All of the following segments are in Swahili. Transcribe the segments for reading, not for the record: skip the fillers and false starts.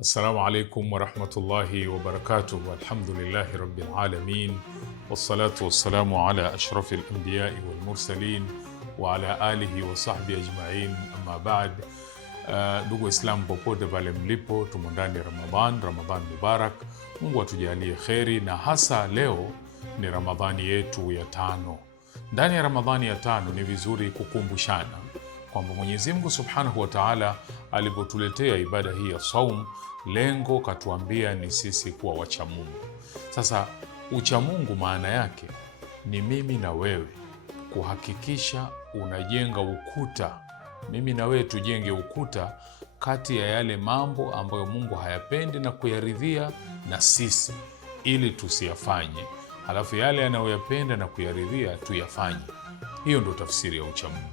Assalamu alaikum warahmatullahi wabarakatuh. Alhamdulillahi rabbil alamin wassalatu wassalamu ala ashrafil anbiyai wal mursalin wa ala alihi wa sahbihi ajma'in, amma ba'd. Ndugu Waislamu popote pale mlipo, tumo ndani ya Ramadhan Mubarak. Mungu atujalie kheri, na hasa leo ni Ramadhani yetu ya tano. Ndani ya Ramadhani ya tano ni vizuri kukumbushana kwamba Mwenyezi Mungu Subhanahu wa Ta'ala alipotuletea ibada hii ya saum, lengo katuambia ni sisi kuwa wacha Mungu. Sasa ucha Mungu maana yake ni mimi na wewe kuhakikisha unajenga ukuta, mimi na wewe tujenge ukuta kati ya yale mambo ambayo Mungu hayapendi na kuyaridhia na sisi, ili tusiyafanye, halafu yale anayoyapenda na kuyaridhia tuyafanye. Hiyo ndio tafsiri ya ucha Mungu,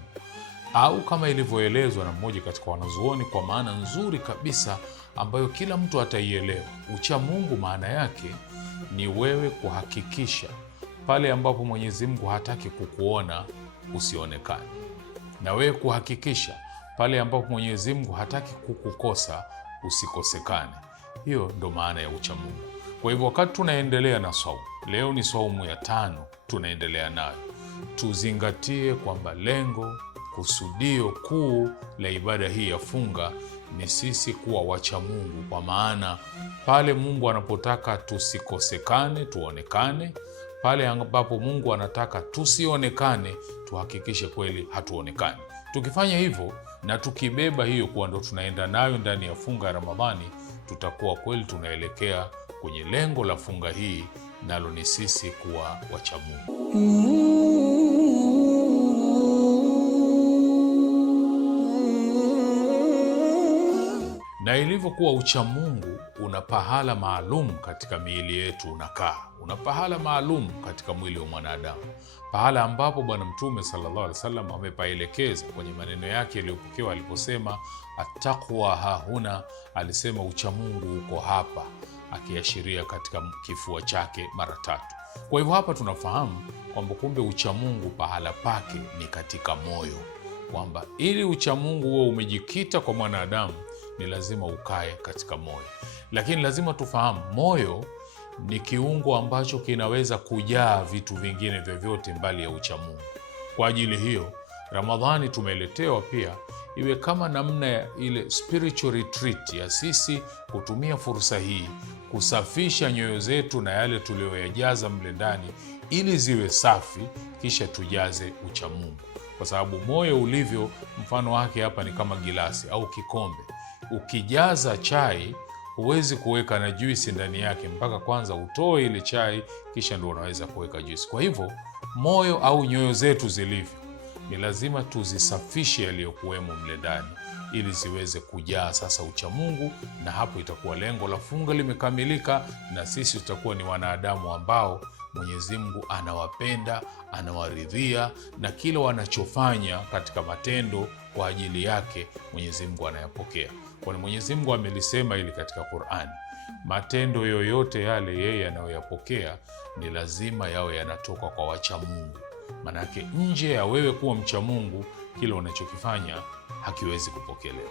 au kama ilivyoelezwa na mmoja katika wanazuoni kwa maana nzuri kabisa ambayo kila mtu ataielewa. Ucha Mungu maana yake ni wewe kuhakikisha pale ambapo Mwenyezi Mungu hataki kukuona usionekane, na wewe kuhakikisha pale ambapo Mwenyezi Mungu hataki kukukosa usikosekane. Hiyo ndo maana ya ucha Mungu. Kwa hivyo wakati tunaendelea na saumu, leo ni saumu ya tano tunaendelea nayo, tuzingatie kwamba lengo, kusudio kuu la ibada hii ya funga ni sisi kuwa wacha Mungu, kwa maana pale Mungu anapotaka tusikosekane, tuonekane. Pale ambapo Mungu anataka tusionekane, tuhakikishe kweli hatuonekani. Tukifanya hivyo na tukibeba hiyo kuwa ndo tunaenda nayo ndani ya funga ya Ramadhani, tutakuwa kweli tunaelekea kwenye lengo la funga hii, nalo ni sisi kuwa wacha Mungu. Na ilivyokuwa ucha Mungu una pahala maalum katika miili yetu, una pahala maalum katika mwili wa mwanadamu, pahala ambapo Bwana Mtume sallallahu alaihi wasallam amepaelekeza kwenye maneno yake yaliyopokewa aliposema attaqwa hahuna, alisema ucha Mungu uko hapa, akiashiria katika kifua chake mara 3. Kwa hivyo hapa tunafahamu kwamba kumbe ucha Mungu pahala pake ni katika moyo, kwamba ili ucha Mungu huo umejikita kwa mwanadamu ni lazima ukae katika moyo. Lakini lazima tufahamu moyo ni kiungo ambacho kinaweza kujaa vitu vingine vyovyote mbali ya ucha Mungu. Kwa ajili hiyo Ramadhani tumeletewa pia iwe kama namna ya ile spiritual retreat ya sisi kutumia fursa hii kusafisha nyoyo zetu na yale tuliyoyajaza mle ndani, ili ziwe safi, kisha tujaze ucha Mungu. Kwa sababu moyo ulivyo, mfano wake hapa ni kama gilasi au kikombe. Ukijaza chai huwezi kuweka na juisi ndani yake, mpaka kwanza utoe ile chai, kisha ndio unaweza kuweka juisi. Kwa hivyo moyo au nyoyo zetu zilivyo, ni lazima tuzisafishe yaliyokuwemo mle ndani, ili ziweze kujaa sasa ucha Mungu, na hapo itakuwa lengo la funga limekamilika, na sisi tutakuwa ni wanadamu ambao Mwenyezi Mungu anawapenda, anawaridhia, na kila wanachofanya katika matendo kwa ajili yake Mwenyezi Mungu anayapokea. Kwani Mwenyezi Mungu amelisema ili katika Qur'ani, matendo yoyote yale yeye anayoyapokea ni lazima yawe yanatoka kwa wacha Mungu. Manake nje ya wewe kuwa mcha Mungu, kile unachokifanya hakiwezi kupokelewa.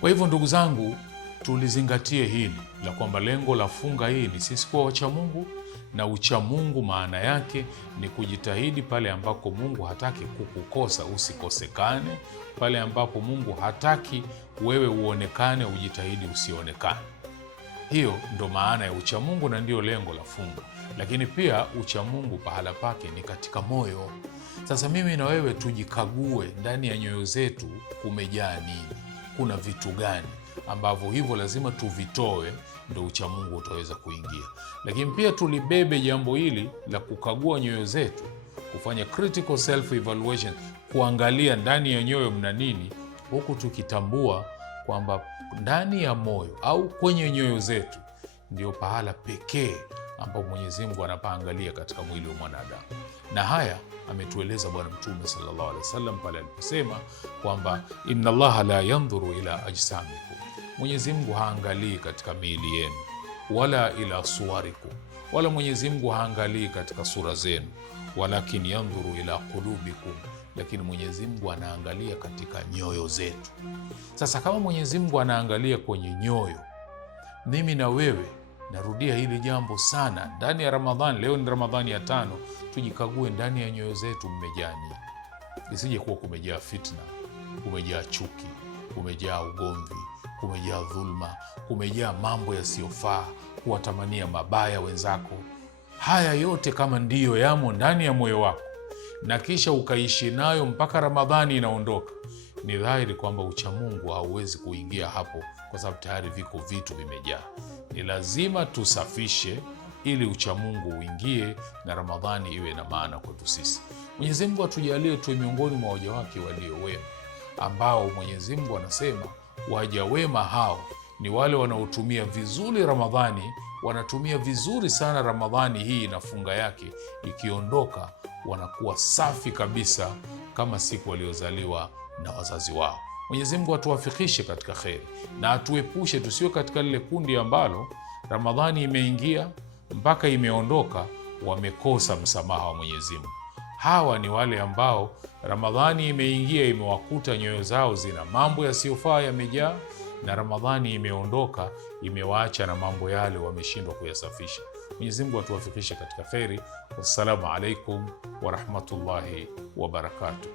Kwa hivyo ndugu zangu, tulizingatie hili la kwamba lengo la funga hii ni sisi kuwa wacha Mungu, na ucha Mungu maana yake ni kujitahidi pale ambako Mungu hataki kukukosa usikosekane, pale ambapo Mungu hataki wewe uonekane ujitahidi usionekane. Hiyo ndo maana ya ucha Mungu na ndio lengo la funga. Lakini pia ucha Mungu pahala pake ni katika moyo. Sasa mimi na wewe tujikague ndani ya nyoyo zetu, kumejaa nini, kuna vitu gani ambavyo hivyo lazima tuvitoe, ndo ucha Mungu utaweza kuingia. Lakini pia tulibebe jambo hili la kukagua nyoyo zetu, kufanya critical self evaluation, kuangalia ndani ya nyoyo mna nini, huku tukitambua kwamba ndani ya moyo au kwenye nyoyo zetu ndio pahala pekee ambapo Mwenyezi Mungu anapaangalia katika mwili wa mwanadamu. Na haya ametueleza Bwana Mtume sallallahu alaihi wasallam pale aliposema kwamba inna Allaha la yanzuru ila ajsamikum, Mwenyezi Mungu haangalii katika miili yenu, wala ila suwarikum, wala Mwenyezi Mungu haangalii katika sura zenu, walakin yandhuru ila qulubikum, lakini Mwenyezi Mungu anaangalia katika nyoyo zetu. Sasa kama Mwenyezi Mungu anaangalia kwenye nyoyo, mimi na wewe, narudia hili jambo sana, ndani ya Ramadhani, leo ni Ramadhani ya 5, tujikague ndani ya nyoyo zetu mmejaa nini. Isije kuwa kumejaa fitna, kumejaa chuki, kumejaa ugomvi, kumejaa dhulma, kumejaa mambo yasiyofaa, kuwatamania mabaya wenzako. Haya yote kama ndiyo yamo ndani ya moyo wako na kisha ukaishi nayo mpaka Ramadhani inaondoka, ni dhahiri kwamba uchamungu hauwezi kuingia hapo, kwa sababu tayari viko vitu vimejaa. Ni lazima tusafishe ili uchamungu uingie na Ramadhani iwe na maana kwetu sisi. Mwenyezi Mungu atujalie tuwe miongoni mwa waja wake walio wema, ambao Mwenyezi Mungu anasema waja wema hao ni wale wanaotumia vizuri Ramadhani, wanatumia vizuri sana Ramadhani hii na funga yake ikiondoka, wanakuwa safi kabisa kama siku waliozaliwa na wazazi wao. Mwenyezi Mungu atuwafikishe katika kheri na atuepushe tusiwe katika lile kundi ambalo Ramadhani imeingia mpaka imeondoka wamekosa msamaha wa Mwenyezi Mungu. Hawa ni wale ambao Ramadhani imeingia imewakuta nyoyo zao zina mambo yasiyofaa yamejaa, na Ramadhani imeondoka imewaacha na mambo yale wameshindwa kuyasafisha. Mwenyezi Mungu atuwafikishe katika kheri. Wassalamu alaikum wa rahmatullahi wa barakatuh.